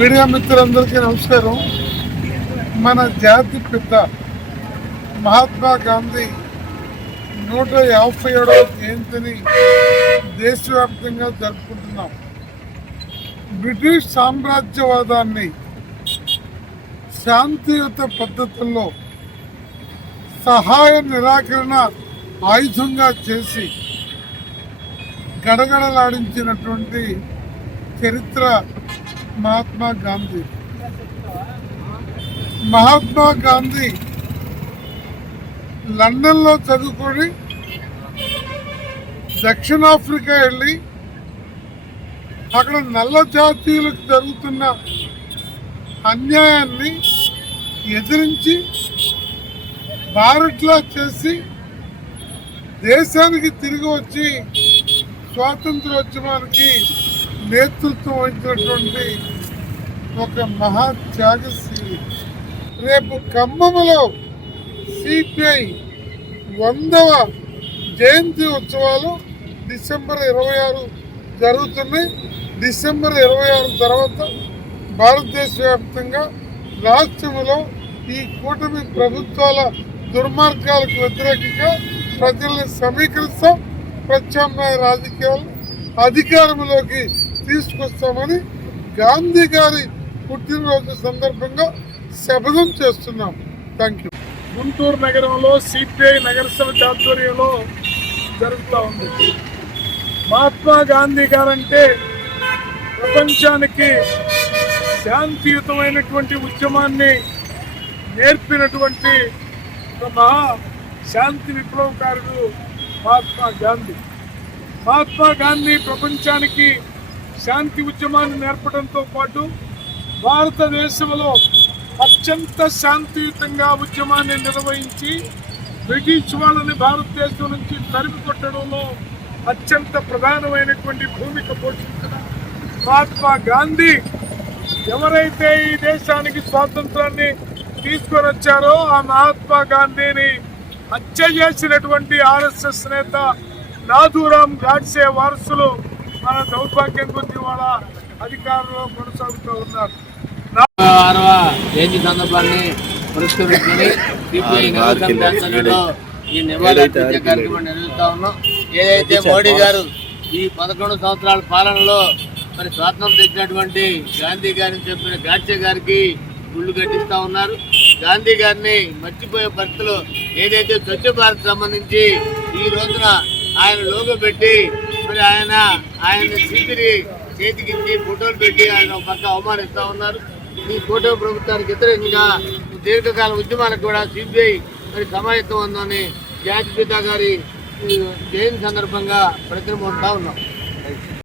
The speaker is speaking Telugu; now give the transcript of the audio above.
మీడియా మిత్రులందరికీ నమస్కారం. మన జాతి పిత మహాత్మా గాంధీ 157వ జయంతిని దేశవ్యాప్తంగా జరుపుకుంటున్నాం. బ్రిటిష్ సామ్రాజ్యవాదాన్ని శాంతియుత పద్ధతుల్లో సహాయ నిరాకరణ ఆయుధంగా చేసి గడగడలాడించినటువంటి చరిత్ర మహాత్మా గాంధీ. మహాత్మా గాంధీ లండన్లో చదువుకొని దక్షిణాఫ్రికా వెళ్ళి అక్కడ నల్ల జాతీయులకు జరుగుతున్న అన్యాయాన్ని ఎదిరించి భారత్లా చేసి దేశానికి తిరిగి వచ్చి స్వాతంత్రోద్యమానికి నేతృత్వం వహించినటువంటి ఒక మహా త్యాగశీలి. రేపు ఖమ్మంలో సిపిఐ 100వ జయంతి ఉత్సవాలు డిసెంబర్ 26 జరుగుతున్నాయి. డిసెంబర్ 26 తర్వాత భారతదేశ వ్యాప్తంగా రాష్ట్రంలో ఈ కూటమి ప్రభుత్వాల దుర్మార్గాలకు వ్యతిరేకంగా ప్రజల్ని సమీకరిస్తాం. ప్రత్యామ్నాయ రాజకీయాలు అధికారంలోకి తీసుకొస్తామని గాంధీ గారి పుట్టినరోజు సందర్భంగా శపథం చేస్తున్నాం. Thank you. గుంటూరు నగరంలో సిపిఐ నగర సమితి ఆధ్వర్యంలో జరుగుతూ ఉంది. మహాత్మా గాంధీ గారంటే ప్రపంచానికి శాంతియుతమైనటువంటి ఉద్యమాన్ని నేర్పినటువంటి ఒక మహా శాంతి విప్లవకారుడు మహాత్మా గాంధీ. మహాత్మా గాంధీ ప్రపంచానికి శాంతి ఉద్యమాన్ని నేర్పడంతో పాటు భారతదేశంలో అత్యంత శాంతియుతంగా ఉద్యమాన్ని నిర్వహించి బ్రిటిష్ వాళ్ళని భారతదేశం నుంచి తరిమి కొట్టడంలో అత్యంత ప్రధానమైనటువంటి భూమిక పోషించిన మహాత్మా గాంధీ ఎవరైతే ఈ దేశానికి స్వాతంత్రాన్ని తీసుకొని వచ్చారో ఆ మహాత్మా గాంధీని హత్య చేసినటువంటి ఆర్ఎస్ఎస్ నేత నాథూరాం గాడ్సే వారసులు మన దౌర్భాగ్యం కొద్ది వాళ్ళ అధికారంలో కొనసాగుతూ ఉన్నారు. 6వ జయంతి సందర్భాన్ని పురస్కరించుకుని సిపిఐ ఈ నివాళులర్పించే కార్యక్రమం నిర్వహిస్తా ఉన్నాం. ఏదైతే మోడీ గారు ఈ 11 సంవత్సరాల పాలనలో మరి స్వాతంత్రం తెచ్చినటువంటి గాంధీ గారిని చెప్పిన గాడ్సే గారికి గుళ్ళు కట్టిస్తా ఉన్నారు. గాంధీ గారిని మర్చిపోయే పరిస్థితులు ఏదైతే స్వచ్ఛ భారత్ సంబంధించి ఈ రోజున ఆయన లోగో పెట్టి మరి ఆయన సిపిరి చేతికిచ్చి ఫోటోలు పెట్టి ఆయన ఒక పక్క అవమానిస్తూ ఉన్నారు. ఈ ఫోటో ప్రభుత్వానికి వ్యతిరేకంగా దీర్ఘకాల ఉద్యమాలకు కూడా సిపిఐ మరి సమాయత్తం ఉందని జాతిపిత గారి జయంతి సందర్భంగా ప్రతిబింబిస్తూ ఉన్నాం.